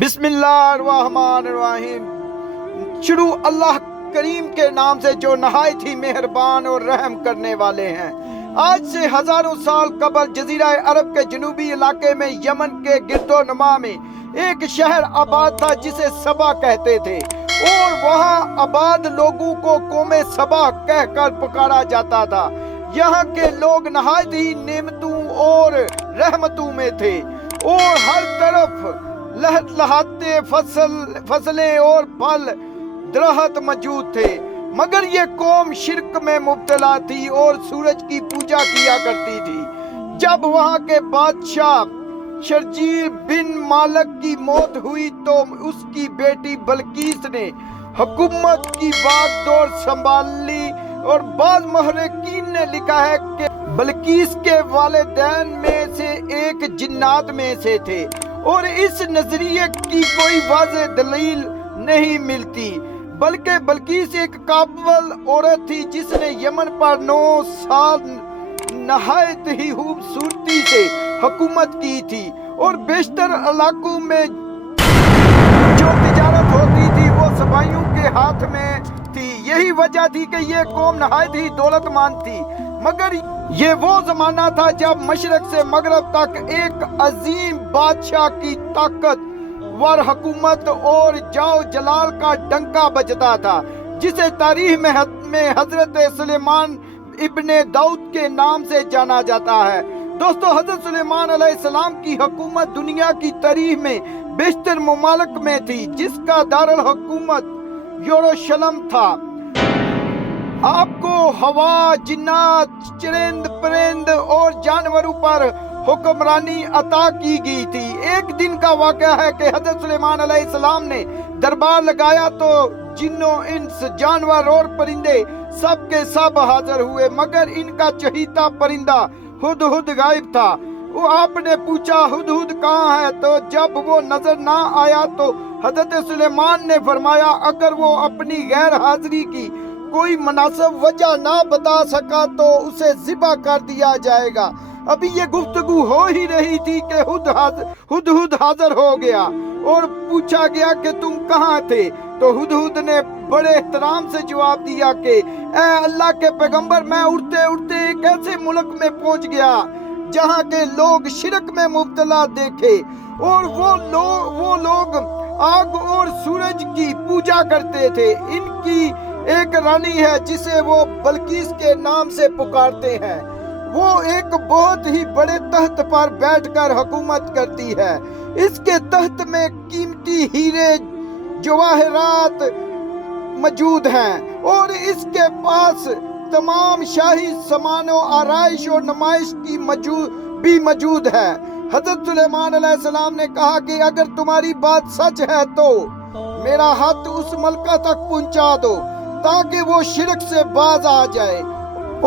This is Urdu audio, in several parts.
بسم اللہ الرحمن الرحیم۔ شروع اللہ کریم کے نام سے جو نہایت ہی مہربان اور رحم کرنے والے ہیں۔ آج سے ہزاروں سال قبل جزیرہ عرب کے جنوبی علاقے میں یمن کے گرد و نما میں ایک شہر آباد تھا جسے سبا کہتے تھے، اور وہاں آباد لوگوں کو قوم سبا کہہ کر پکارا جاتا تھا۔ یہاں کے لوگ نہایت ہی نعمتوں اور رحمتوں میں تھے، اور ہر طرف لہتے فصلیں اور پھل درخت موجود تھے، مگر یہ قوم شرک میں مبتلا تھی اور سورج کی پوجا کیا کرتی تھی۔ جب وہاں کے بادشاہ شرجیل بن مالک کی موت ہوئی تو اس کی بیٹی بلقیس نے حکومت کی باغ دوڑ سنبھالی، اور بعض محققین نے لکھا ہے کہ بلقیس کے والدین میں سے ایک جنات میں سے تھے، اور اس نظریے کی کوئی واضح دلیل نہیں ملتی، بلکہ بلقیس ایک قابل عورت تھی جس نے یمن پر 9 سال نہایت ہی خوبصورتی سے حکومت کی تھی، اور بیشتر علاقوں میں جو تجارت ہوتی تھی وہ سبائیوں کے ہاتھ میں تھی۔ یہی وجہ تھی کہ یہ قوم نہایت ہی دولت مند تھی، مگر یہ وہ زمانہ تھا جب مشرق سے مغرب تک ایک عظیم بادشاہ کی طاقت ور حکومت اور جاؤ جلال کا ڈنکا بجتا تھا، جسے تاریخ میں حضرت سلیمان ابن داؤد کے نام سے جانا جاتا ہے۔ دوستو، حضرت سلیمان علیہ السلام کی حکومت دنیا کی تاریخ میں بیشتر ممالک میں تھی، جس کا دارالحکومت یروشلم تھا۔ آپ کو ہوا، جنات، چرند پرند اور جانوروں پر حکمرانی عطا کی گئی تھی۔ ایک دن کا واقعہ ہے کہ حضرت سلیمان علیہ السلام نے دربار لگایا تو جنوں، انس، جانور اور پرندے سب کے سب حاضر ہوئے، مگر ان کا چہیتا پرندہ ہدہد غائب تھا۔ آپ نے پوچھا ہدہد کہاں ہے، تو جب وہ نظر نہ آیا تو حضرت سلیمان نے فرمایا اگر وہ اپنی غیر حاضری کی کوئی مناسب وجہ نہ بتا سکا تو اسے ذبح کر دیا جائے گا۔ ابھی یہ گفتگو ہو ہی رہی تھی کہ ہدہد حاضر ہو گیا، اور پوچھا گیا کہ تم کہاں تھے، تو ہدہد نے بڑے احترام سے جواب دیا کہ اے اللہ کے پیغمبر، میں اڑتے اڑتے ایک ایسے ملک میں پہنچ گیا جہاں کے لوگ شرک میں مبتلا دیکھے، اور وہ لوگ آگ اور سورج کی پوجا کرتے تھے۔ ان کی ایک رانی ہے جسے وہ بلقیس کے نام سے پکارتے ہیں، وہ ایک بہت ہی بڑے تخت پر بیٹھ کر حکومت کرتی ہے۔ اس کے تخت میں قیمتی ہیرے جواہرات موجود ہیں، اور اس کے پاس تمام شاہی سامان و آرائش اور نمائش کی بھی موجود ہے۔ حضرت سلیمان علیہ السلام نے کہا کہ اگر تمہاری بات سچ ہے تو میرا ہاتھ اس ملکہ تک پہنچا دو تاکہ وہ شرک سے باز آ جائے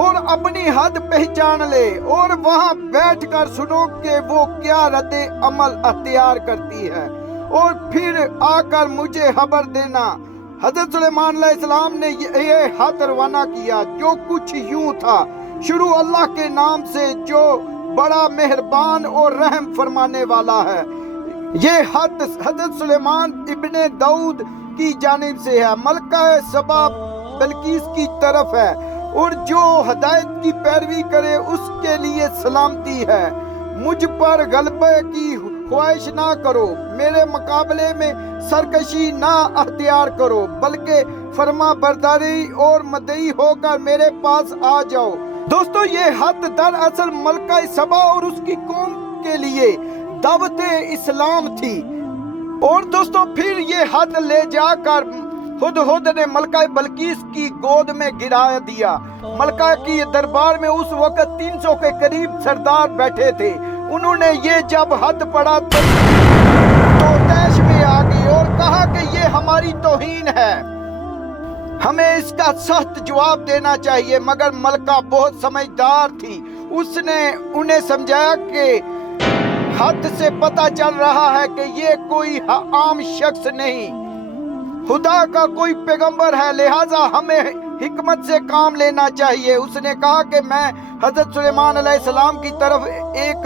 اور اپنی حد پہچان لے، اور وہاں بیٹھ کر سنو کہ وہ کیا رد عمل اختیار کرتی ہے، اور پھر آ کر مجھے خبر دینا۔ حضرت سلیمان علیہ السلام نے یہ ہاتھ روانہ کیا، جو کچھ یوں تھا: شروع اللہ کے نام سے جو بڑا مہربان اور رحم فرمانے والا ہے۔ یہ ہاتھ حضرت سلیمان ابن داؤد کی جانب سے ہے، ملکہ سبا بلقیس کی طرف ہے، اور جو ہدایت کی پیروی کرے اس کے لیے سلامتی ہے۔ مجھ پر غلبے کی خواہش نہ کرو، میرے مقابلے میں سرکشی نہ اختیار کرو، بلکہ فرما برداری اور مدعی ہو کر میرے پاس آ جاؤ۔ دوستو، یہ حد دراصل ملکہ سبا اور اس کی قوم کے لیے دعوت اسلام تھی، اور دوستو پھر یہ حد لے جا کر ہدہد نے ملکہ بلقیس کی گود میں گرا دیا۔ ملکہ کی دربار میں اس وقت 300 کے قریب سردار بیٹھے تھے۔ انہوں نے یہ جب حد پڑھا تو طیش میں آ گئی اور کہا کہ یہ ہماری توہین ہے، ہمیں اس کا سخت جواب دینا چاہیے۔ مگر ملکہ بہت سمجھدار تھی، اس نے انہیں سمجھایا کہ حد سے پتہ چل رہا ہے کہ یہ کوئی عام شخص نہیں، خدا کا کوئی پیغمبر ہے، لہٰذا ہمیں حکمت سے کام لینا چاہیے۔ اس نے کہا کہ میں حضرت سلیمان علیہ السلام کی طرف ایک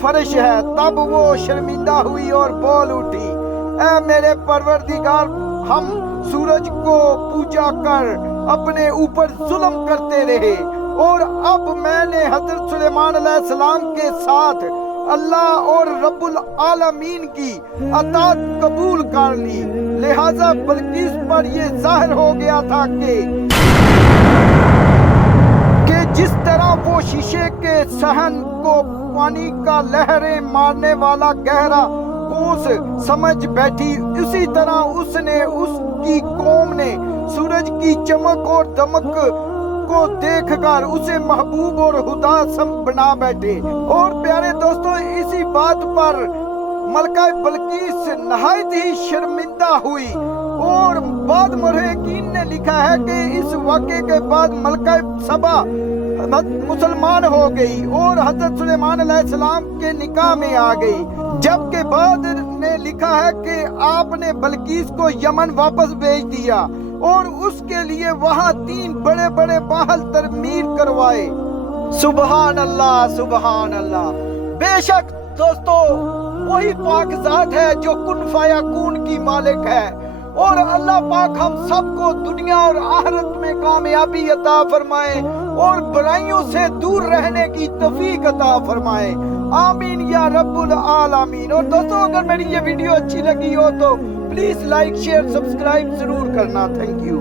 فرش ہے۔ تب وہ شرمندہ ہوئی اور بول اٹھی، اے میرے پروردگار، ہم سورج کو پوجا کر اپنے اوپر ظلم کرتے رہے، اور اب میں نے حضرت سلیمان علیہ السلام کے ساتھ اللہ اور رب العالمین کی اطاعت قبول کر لی، لہذا بلقیس پر یہ ظاہر ہو گیا تھا کہ جس طرح وہ شیشے کے صحن کو پانی کا لہریں مارنے والا گہرا کوس سمجھ بیٹھی، اسی طرح اس نے اس کی قوم نے سورج کی چمک اور دمک کو دیکھ کر اسے محبوب اور خدا بنا بیٹھے۔ اور پیارے دوستو، اسی بات پر ملکہ بلقیس نہایت ہی شرمندہ ہوئی، اور بعد محققین نے لکھا ہے کہ اس واقعے کے بعد ملکہ سبا مسلمان ہو گئی اور حضرت سلیمان علیہ السلام کے نکاح میں آ گئی، جبکہ بعد نے لکھا ہے کہ آپ نے بلقیس کو یمن واپس بھیج دیا اور اس کے لیے وہاں 3 بڑے بڑے محل تعمیر کروائے۔ سبحان اللہ، سبحان اللہ۔ بے شک دوستو، وہی پاک ذات ہے جو کن فیکون کی مالک ہے، اور اللہ پاک ہم سب کو دنیا اور آخرت میں کامیابی عطا فرمائے اور برائیوں سے دور رہنے کی توفیق عطا فرمائے، آمین یا رب العالمین۔ اور دوستو، اگر میری یہ ویڈیو اچھی لگی ہو تو پلیز لائک، شیئر، سبسکرائب ضرور کرنا۔ Thank you.